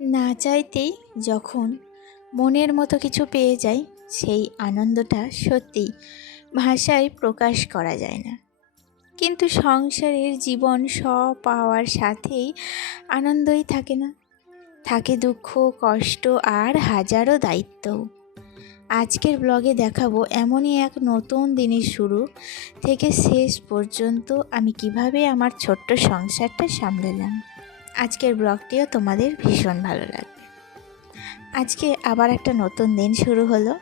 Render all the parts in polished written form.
না চাইতেই যখন মনের মতো কিছু পেয়ে যাই, সেই আনন্দটা সত্যিই ভাষায় প্রকাশ করা যায় না। কিন্তু সংসারের জীবন সব পাওয়ার সাথেই আনন্দই থাকে না, থাকে দুঃখ, কষ্ট আর হাজারো দায়িত্বও। আজকের ব্লগে দেখাবো এমনই এক নতুন দিনের শুরু থেকে শেষ পর্যন্ত আমি কিভাবে আমার ছোট্ট সংসারটা সামলালাম। আজকের ব্লগটিও তোমাদের ভীষণ ভালো লাগবে। আজকে আবার একটা নতুন দিন শুরু হলো।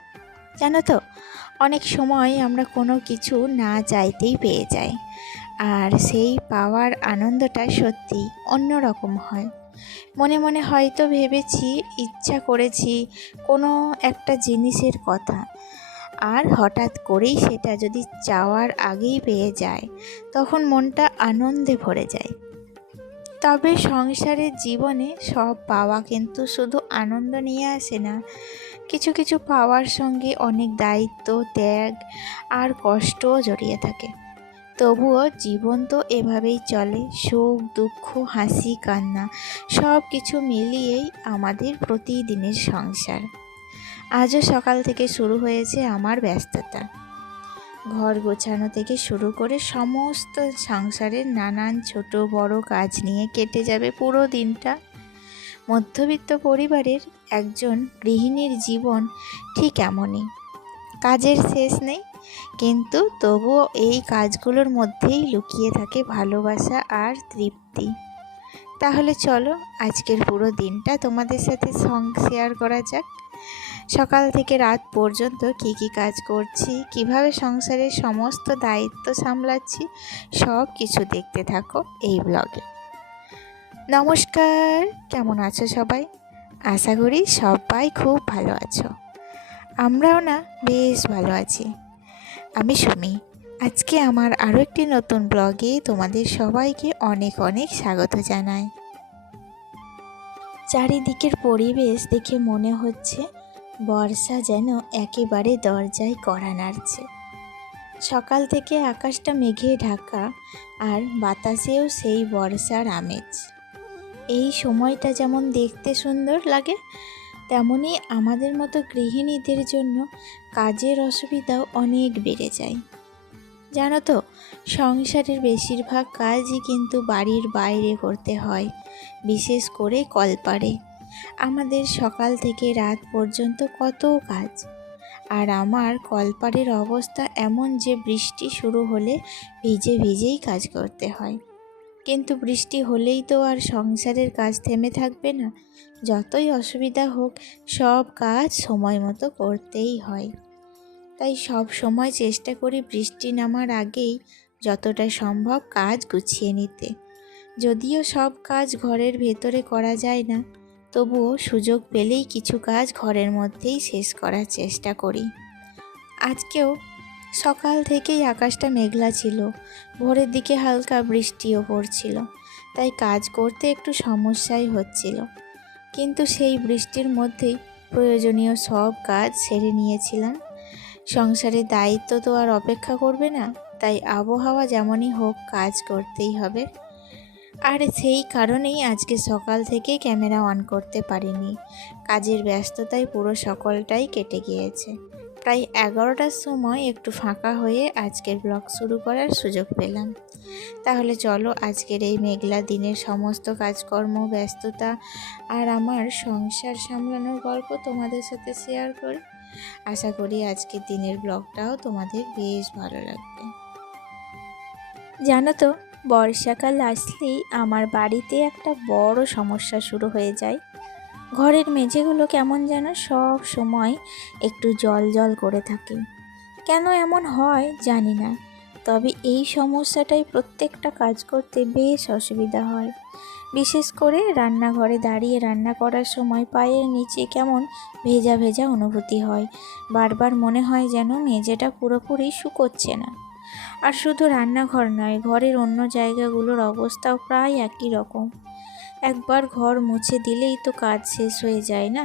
জানো তো, অনেক সময় আমরা কোনো কিছু না চাইতেই পেয়ে যাই, আর সেই পাওয়ার আনন্দটা সত্যি অন্যরকম হয়। মনে মনে হয়তো ভেবেছি, ইচ্ছা করেছি কোনো একটা জিনিসের কথা, আর হঠাৎ করেই সেটা যদি চাওয়ার আগেই পেয়ে যায়, তখন মনটা আনন্দে ভরে যায়। তবে সংসারের জীবনে সব পাওয়া কিন্তু শুধু আনন্দ নিয়ে আসে না। কিছু কিছু পাওয়ার সঙ্গে অনেক দায়িত্ব, ত্যাগ আর কষ্টও জড়িয়ে থাকে। তবুও জীবন তো এভাবেই চলে, সুখ দুঃখ, হাসি কান্না সব কিছু মিলিয়েই আমাদের প্রতিদিনের সংসার। আজও সকাল থেকে শুরু হয়েছে আমার ব্যস্ততা। ঘর গোছানো থেকে শুরু করে সমস্ত সংসারের নানান ছোট বড় কাজ নিয়ে কেটে যাবে পুরো দিনটা। মধ্যবিত্ত পরিবারের একজন গৃহিণীর জীবন ঠিক এমনই, কাজের শেষ নেই, কিন্তু তবুও এই কাজগুলোর মধ্যেই লুকিয়ে থাকে ভালোবাসা আর তৃপ্তি। তাহলে চলো আজকের পুরো দিনটা তোমাদের সাথে শেয়ার করা যাক। সকাল থেকে রাত পর্যন্ত কি কি কাজ করছি, কিভাবে সংসারের সমস্ত দায়িত্ব সামলাচ্ছি, সব কিছু দেখতে থাকো এই ব্লগে। নমস্কার, কেমন আছো সবাই? আশা করি সবাই খুব ভালো আছো। আমরাও না বেশ ভালো আছি। আমি সুমি। আজকে আমার আরও একটি নতুন ব্লগে তোমাদের সবাইকে অনেক অনেক স্বাগত জানাই। চারিদিকের পরিবেশ দেখে মনে হচ্ছে বর্ষা যেন একেবারে দরজায় কড়া নাড়ছে। সকাল থেকে আকাশটা মেঘে ঢাকা, আর বাতাসেও সেই বর্ষার আমেজ। এই সময়টা যেমন দেখতে সুন্দর লাগে, তেমনি আমাদের মতো গৃহিণীদের জন্য কাজের অসুবিধাও অনেক বেড়ে যায়। জানো তো, সংসারের বেশিরভাগ কাজই কিন্তু বাড়ির বাইরে করতে হয়, বিশেষ করে কলপাড়ে। আমাদের সকাল থেকে রাত পর্যন্ত কত কাজ, আর আমার কলপাড়ের অবস্থা এমন যে বৃষ্টি শুরু হলে ভিজে ভিজেই কাজ করতে হয়। কিন্তু বৃষ্টি হলেই তো আর সংসারের কাজ থেমে থাকবে না। যতই অসুবিধা হোক, সব কাজ সময় মতো করতেই হয়। তাই সব সময় চেষ্টা করি বৃষ্টি নামার আগেই যতটা সম্ভব কাজ গুছিয়ে নিতে। যদিও সব কাজ ঘরের ভেতরে করা যায় না, তবুও সুযোগ পেলেই কিছু কাজ ঘরের মধ্যেই শেষ করার চেষ্টা করি। আজকেও সকাল থেকেই আকাশটা মেঘলা ছিল, ভোরের দিকে হালকা বৃষ্টিও পড়ছিল, তাই কাজ করতে একটু সমস্যাই হচ্ছিল। কিন্তু সেই বৃষ্টির মধ্যেই প্রয়োজনীয় সব কাজ সেরে নিয়েছিলাম। সংসারের দায়িত্ব তো আর অপেক্ষা করবে না, তাই আবহাওয়া যেমনই হোক কাজ করতেই হবে। আর সেই কারণেই আজকে সকাল থেকে ক্যামেরা অন করতে পারিনি। কাজের ব্যস্ততায় পুরো সকালটাই কেটে গিয়েছে। প্রায় 11টার সময় একটু ফাঁকা হয়ে আজকের ব্লগ শুরু করার সুযোগ পেলাম। তাহলে চলো আজকের এই মেঘলা দিনের সমস্ত কাজকর্ম, ব্যস্ততা আর আমার সংসার সামলানোর গল্প তোমাদের সাথে শেয়ার করি। আশা করি আজকের দিনের ব্লগটাও তোমাদের বেশ ভালো লাগবে। জানো তো, বর্ষাকাল আসলেই আমার বাড়িতে একটা বড় সমস্যা শুরু হয়ে যায়। ঘরের মেঝেগুলো কেমন যেন সব সময় একটু জল জল করে থাকে। কেন এমন হয় জানি না, তবে এই সমস্যাটাই প্রত্যেকটা কাজ করতে বেশ অসুবিধা হয়। বিশেষ করে রান্নাঘরে দাঁড়িয়ে রান্না করার সময় পায়ের নিচে কেমন ভেজা ভেজা অনুভূতি হয়। বারবার মনে হয় যেন মেঝেটা পুরোপুরি শুকোচ্ছে না। আর শুধু রান্নাঘর নয়, ঘরের অন্য জায়গাগুলোর অবস্থাও প্রায় একই রকম। একবার ঘর মুছে দিলেই তো কাজ শেষ হয়ে যায় না।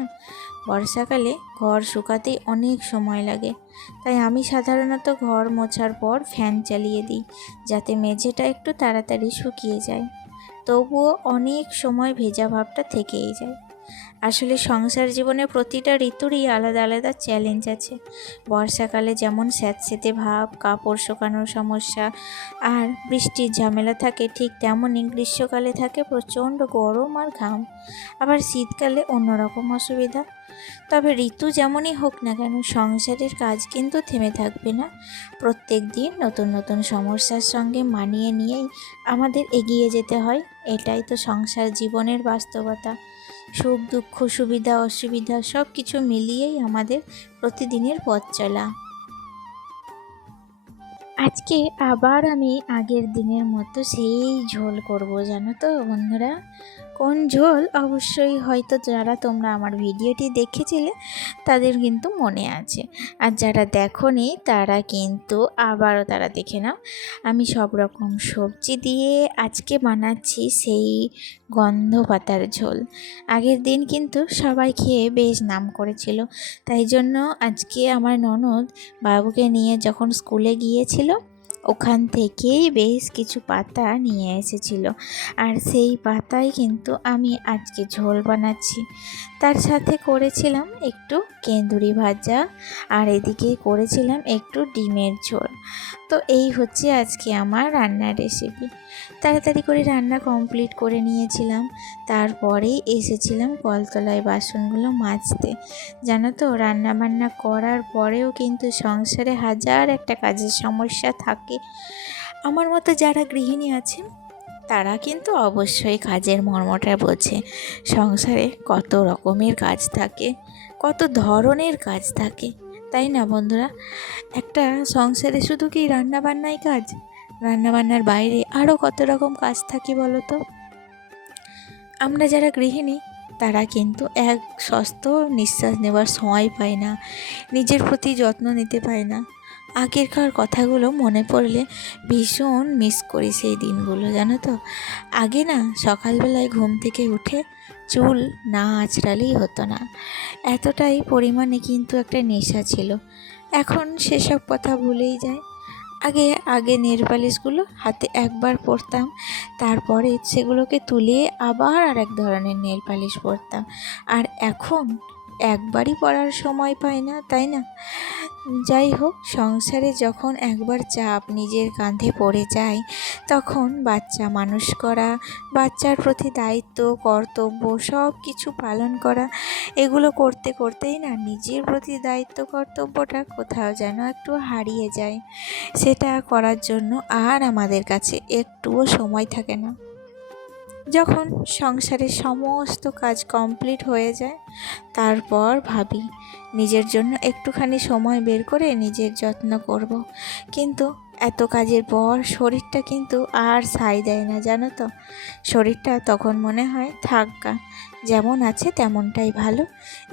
বর্ষাকালে ঘর শুকাতেই অনেক সময় লাগে, তাই আমি সাধারণত ঘর মোছার পর ফ্যান চালিয়ে দিই, যাতে মেঝেটা একটু তাড়াতাড়ি শুকিয়ে যায়। তবুও অনেক সময় ভেজা ভাবটা থেকেই যায়। আসলে সংসার জীবনে প্রতিটা ঋতুরই আলাদা আলাদা চ্যালেঞ্জ আছে। বর্ষাকালে যেমন স্যাঁতসেঁতে ভাব, কাপড় শুকানোর সমস্যা আর বৃষ্টির ঝামেলা থাকে, ঠিক তেমনই গ্রীষ্মকালে থাকে প্রচণ্ড গরম আর ঘাম। আবার শীতকালে অন্যরকম অসুবিধা। তবে ঋতু যেমনই হোক না কেন, সংসারের কাজ কিন্তু থেমে থাকবে না। প্রত্যেক দিন নতুন নতুন সমস্যার সঙ্গে মানিয়ে নিয়েই আমাদের এগিয়ে যেতে হয়। এটাই তো সংসার জীবনের বাস্তবতা। সুখ দুঃখ, সুবিধা অসুবিধা সব কিছু মিলিয়েই আমাদের প্রতিদিনের পথ চলা। আজকে আবার আমি আগের দিনের মতো সেই ঝোল করব, জানো তো বন্ধুরা। কোন ঝোল অবশ্যই হয়তো যারা তোমরা আমার ভিডিওটি দেখেছিলে তাদের কিন্তু মনে আছে, আর যারা দেখোনি তারা কিন্তু আবারও তারা দেখে নাও। আমি সব রকম সবজি দিয়ে আজকে বানাচ্ছি সেই গন্ধ পাতার ঝোল। আগের দিন কিন্তু সবাই খেয়ে বেশ নাম করেছিল, তাই জন্য আজকে আমার ননদ বাবুকে নিয়ে যখন স্কুলে গিয়েছিল ওখান থেকেই বেশ কিছু পাতা নিয়ে এসেছিল, আর সেই পাতায় কিন্তু আমি আজকে ঝোল বানাচ্ছি। তার সাথে করেছিলাম একটু কেঁদুরি ভাজা, আর এদিকে করেছিলাম একটু ডিমের ঝোল। তো এই হচ্ছে আজকে আমার রান্নার রেসিপি। তাড়াতাড়ি করে রান্না কমপ্লিট করে নিয়েছিলাম, তারপরেই এসেছিলাম কলতলায় বাসনগুলো মাজতে। জানো তো, রান্না বান্না করার পরেও কিন্তু সংসারে হাজার একটা কাজের সমস্যা থাকে। আমার মতো যারা গৃহিণী আছেন তারা কিন্তু অবশ্যই কাজের মর্মটা বোঝে। সংসারে কত রকমের কাজ থাকে, কত ধরনের কাজ থাকে, তাই না বন্ধুরা? একটা সংসারে শুধু কি রান্নাবান্নাই কাজ? রান্নাবান্নার বাইরে আরও কত রকম কাজ থাকে বলো তো। আমরা যারা গৃহিণী তারা কিন্তু এক স্বস্ত নিঃশ্বাস নেবার সময় পায় না, নিজের প্রতি যত্ন নিতে পায় না। আগেরকার কথাগুলো মনে পড়লে ভীষণ মিস করি সেই দিনগুলো, জানো তো। আগে না সকালবেলায় ঘুম থেকে উঠে চুল না আঁচড়ালেই হতো না, এতটাই পরিমাণে কিন্তু একটা নেশা ছিল। এখন সেসব কথা ভুলেই যায়। আগে আগে নেল পালিশগুলো হাতে একবার পরতাম, তারপরে সেগুলোকে তুলে আবার আরেক ধরনের নেল পালিশ পরতাম। আর এখন একবারই পরার সময় পাই না, তাই না? যাই হোক, সংসারে যখন একবার চাপ নিজের কাঁধে পড়ে যায় তখন বাচ্চা মানুষ করা, বাচ্চার প্রতি দায়িত্ব কর্তব্য সব কিছু পালন করা, এগুলো করতে করতেই না নিজের প্রতি দায়িত্ব কর্তব্যটা কোথাও যেন একটু হারিয়ে যায়। সেটা করার জন্য আর আমাদের কাছে একটুও সময় থাকে না। যখন সংসারের সমস্ত কাজ কমপ্লিট হয়ে যায় তারপর ভাবি নিজের জন্য একটুখানি সময় বের করে নিজের যত্ন করব, কিন্তু এত কাজের পর শরীরটা কিন্তু আর সায় দেয় না, জানো তো। শরীরটা তখন মনে হয় থাকা যেমন আছে তেমনটাই ভালো,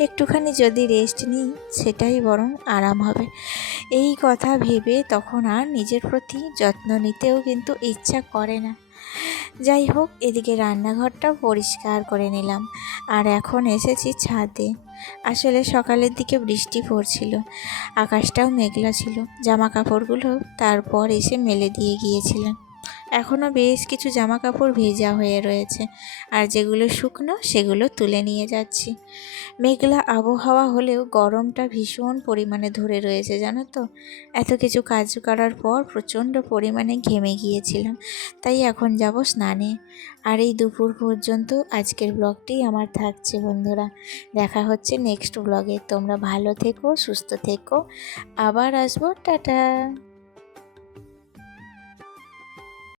একটুখানি যদি রেস্ট নিই সেটাই বরং আরাম হবে। এই কথা ভেবে তখন আর নিজের প্রতি যত্ন নিতেও কিন্তু ইচ্ছা করে না। যাই হোক, এদিকে রান্নাঘরটা পরিষ্কার করে নিলাম, আর এখন এসেছি ছাদে। আসলে সকালের দিকে বৃষ্টি পড়ছিল, আকাশটাও মেঘলা ছিল। জামা কাপড়গুলো তারপর এসে মেলে দিয়ে গিয়েছিলেন। এখনও বেশ কিছু জামা কাপড় ভেজা হয়ে রয়েছে, আর যেগুলো শুকনো সেগুলো তুলে নিয়ে যাচ্ছি। মেঘলা আবহাওয়া হলেও গরমটা ভীষণ পরিমাণে ধরে রয়েছে, জানো তো। এত কিছু কাজ করার পর প্রচণ্ড পরিমাণে ঘেমে গিয়েছিলাম, তাই এখন যাব স্নানে। আর এই দুপুর পর্যন্ত আজকের ব্লগটি আমার থাকছে বন্ধুরা। দেখা হচ্ছে নেক্সট ব্লগে। তোমরা ভালো থেকো, সুস্থ থেকো, আবার আসবো, টাটা।